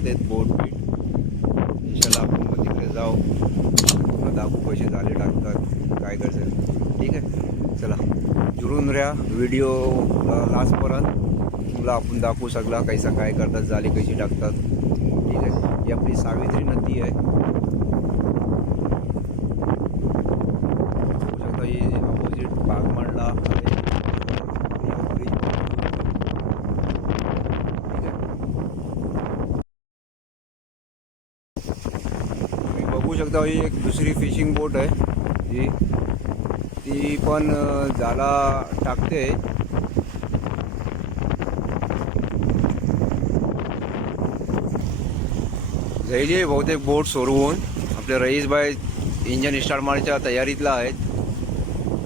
सोडवून आहेत ते बोट बीट. इशाला आपण मग तिकडे जाऊ. पुन्हा दाखवू कसे झाले टाकतात. काय करायचं ठीक आहे. चला. जुळून राहा व्हिडिओ लास्टपर्यंत तुला आपण दाखवू सगळा. कैसा काय करतात जाली कशी टाकतात. ठीक आहे. ही आपली सावित्री नदी आहे बघू शकता ही अपोजिट बागमांडला आहे आणि हा bridge. ठीक आहे बघता ही एक दुसरी फिशिंग बोट आहे. जी ती पण जाला टाकते. झाली आहे बहुतेक बोट सोडवून. आपले रईसबाई इंजन स्टार्ट मारच्या तयारीतला आहेत.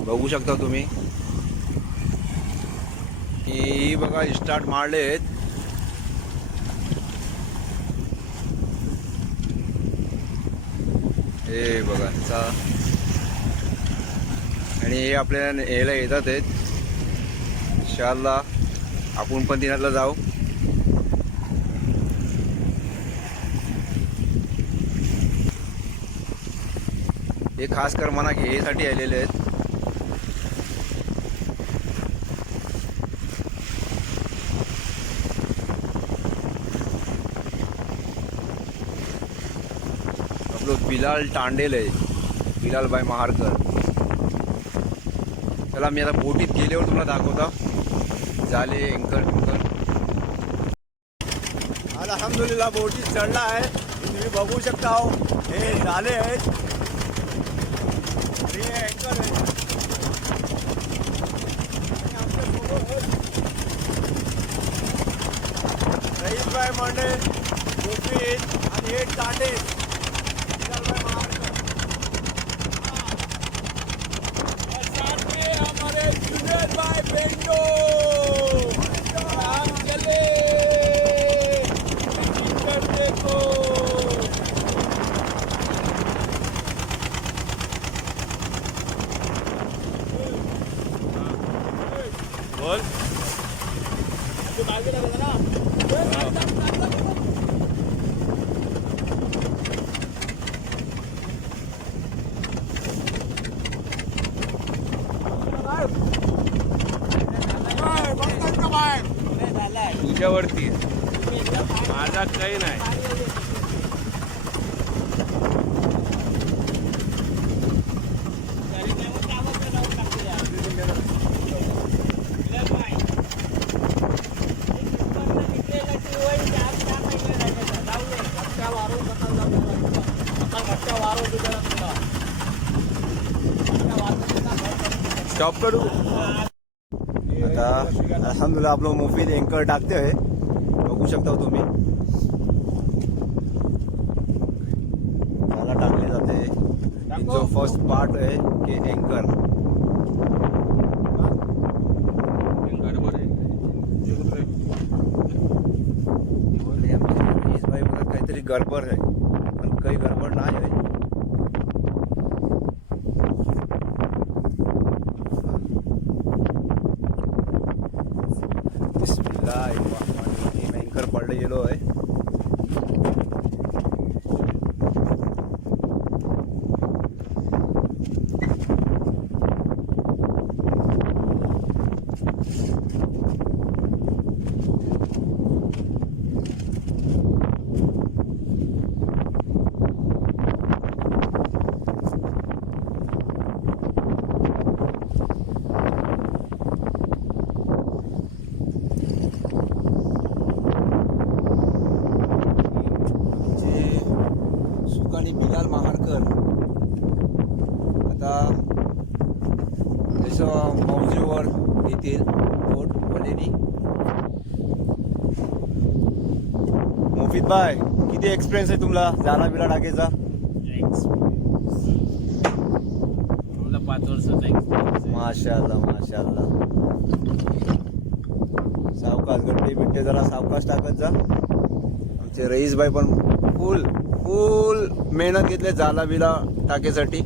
बघू शकता तुम्ही. की बघा स्टार्ट मारले आहेत हे बघा चा. आणि हे आपल्या यायला येतात आहेत शालला. आपण पण तिनातला जाऊ. हे खास कर मना घ्यायसाठी आलेले आहेत आपलं बिलाल टांडेल आहे. बिलालबाई महारकर. चला मी आता बोटीत गेल्यावर तुला दाखवता. झाले एंकर टुंकर अलहमदुलिल्लाह बोटीत चढला आहे. तुम्ही बघू शकता हो हे झाले आहेत. हे अँकर आहे. मांडे गोपीत आणि हे टाटे 뭘? 그 날개다 Thank you. तुझ्यावरती. माझा काही नाही. स्टॉप करू. अलहमदुल्ला आपलं मुफीद एंकर टाकतोय. बघू शकता तुम्ही. मला टाकले जाते. जो फर्स्ट पार्ट आहे की एंकर आहे. काहीतरी गडबड आहे. पण काही गडबड नाही आहे बिस्मिल्लाह एंकर पडले गेलो आहे आमचे सुकानी महारकर आता जसं मौजेवर येतील बोट वलेनी मोफिद बाय किती एक्सपिरियन्स आहे तुम्हाला जाना बिला टाकायचा मला पाच वर्षाचा एक्सपिरियन्स माशाल्लाह माशाल्लाह. सावकाश गड्डे बिड्डे जरा सावकाश टाकत जा. आमचे रईसबाई पण फुल फुल मेहनत घेतले जाला बिला टाकेसाठी.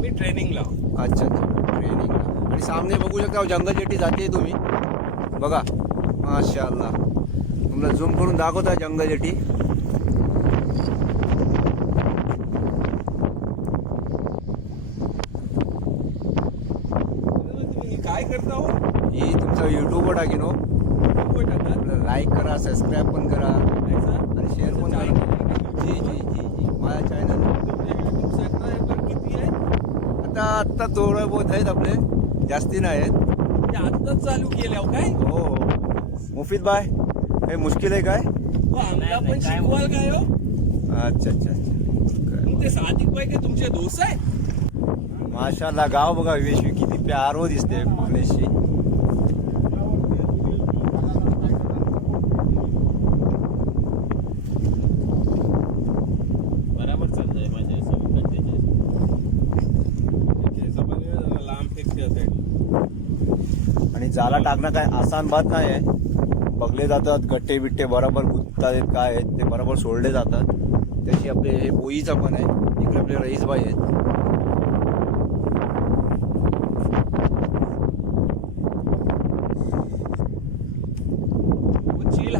मी ट्रेनिंगला अच्छा अच्छा. ट्रेनिंग आणि सामने बघू शकता जंगल जेटी जाते तुम्ही. बघा माशाल्लाह. तुम्हाला झूम करून दाखवता जंगल तुम्ही काय करता हो? ही तुमचा युट्यूबवर टाकीन हो. टाकता? लाईक करा सबस्क्राईब पण करा? आणि शेअर पण करा? जी जी जी जी. माझ्या चॅनल तुमचे subscriber किती आहे आता आत्ता थोडं बहुत आहेत आपले. जास्ती नाही आहेत. ते आत्ताच चालू केल्या हो काय? हो हो. मुफीद बाय हे मुश्किल आहे काय? हो, आम्हाला पण शिकवाल काय हो? अच्छा अच्छा अच्छा. मग ते सादिक बाई काय तुमचे दोस्त आहे माशाल्लाह गाव बघा विवेशवी किती प्यारो दिसते मालेशी बराबर चालतंय माझ्या हिशोबाने त्याच्या लांब फेकते होते आणि जाला टाकणं काय आसान बात नाही आहे. बघले जातात गट्टे बिट्टे बरोबर गुंततात आहेत काय आहेत ते बरोबर सोडले जातात. त्याची आपले हे बोईचा पण आहे. इकडे आपले रईसबाई आहेत.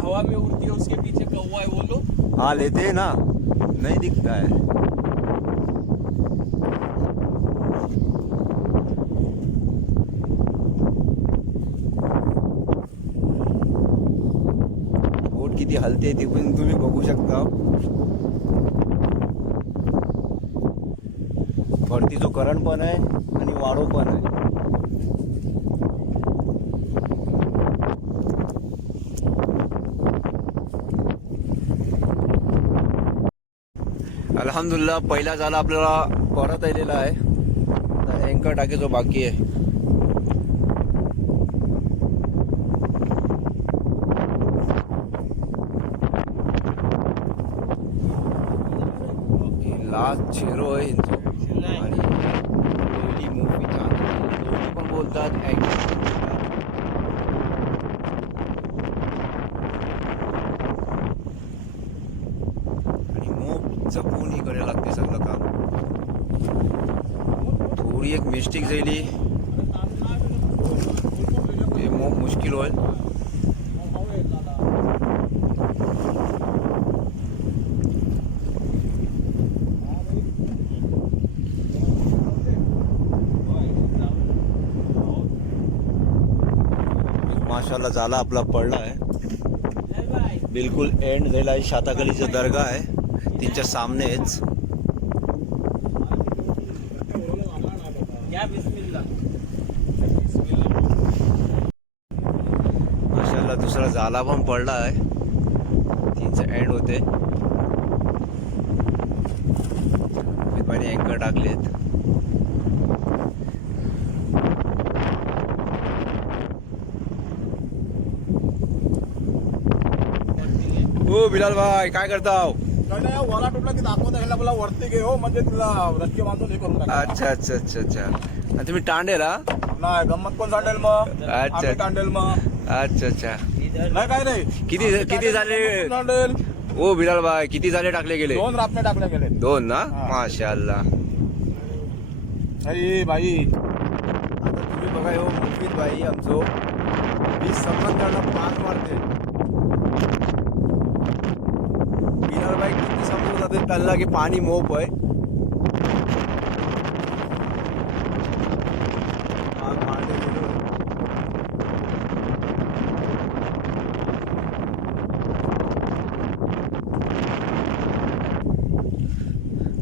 हवा में उड़ती है उसके पीछे कौवा है वो लोग। हाँ लेते हैं ना। नहीं दिखता है बोट किती हलते ते पण तुम्ही बघू शकता. वरती जो करंट पण आहे आणि वाढो पण आहे. अल्हम्दुलिल्लाह पहिला झाला आपल्याला परत आलेला आहे. अँकर टाकायचो बाकी आहे ही लास्ट झिरो आहे आणि कोहली मूवी कोहली पण बोलतात आणि मोबचं जपून ही करायला लागते सगळं काम. थोडी एक मिस्टेक झाली. ते मग मुश्किल होईल. माशाला झाला आपला पडला आहे. बिलकुल एंड झाला आहे शाताकलीचं दर्गा आहे. त्यांच्या सामनेच. माशाला दुसरा झाला पण पडला आहे. त्यांचं एंड होते. पाणी अँकर टाकलेत. हो बिलाल भाई काय करता नाही वरा तुटला की दाखवता ह्याला मला वरती घे हो म्हणजे तुला रस्ते बांधून हे करून टाका. अच्छा अच्छा अच्छा अच्छा. आणि तुम्ही टांडेला नाही गंमत कोण सांडेल मग? अच्छा. आम्ही सांडेल मग. अच्छा अच्छा. नाही काय नाही. किती किती झाले? सांडेल? ओ बिलाल भाई किती झाले टाकले गेले? दोन रापणे टाकले गेले. दोन ना? हा. माशाल्लाह. अरे बाई. आता तुम्ही बघा हो मुफीद बाई आमचो. वीस संबंधांना पाच मारते बिनार बाई किती त्यांना की पाणी मोप आहे.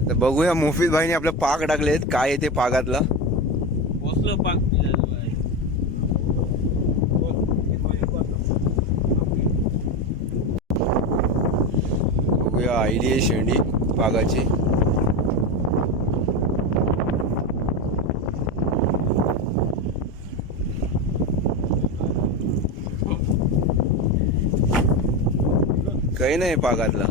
तर बघूया मुफीद भाईने आपले पाक टाकलेत. काय येते पागातला पोचलं पाक बघूया आयडी आहे शेंडी. भागाची काही नाही पागातला.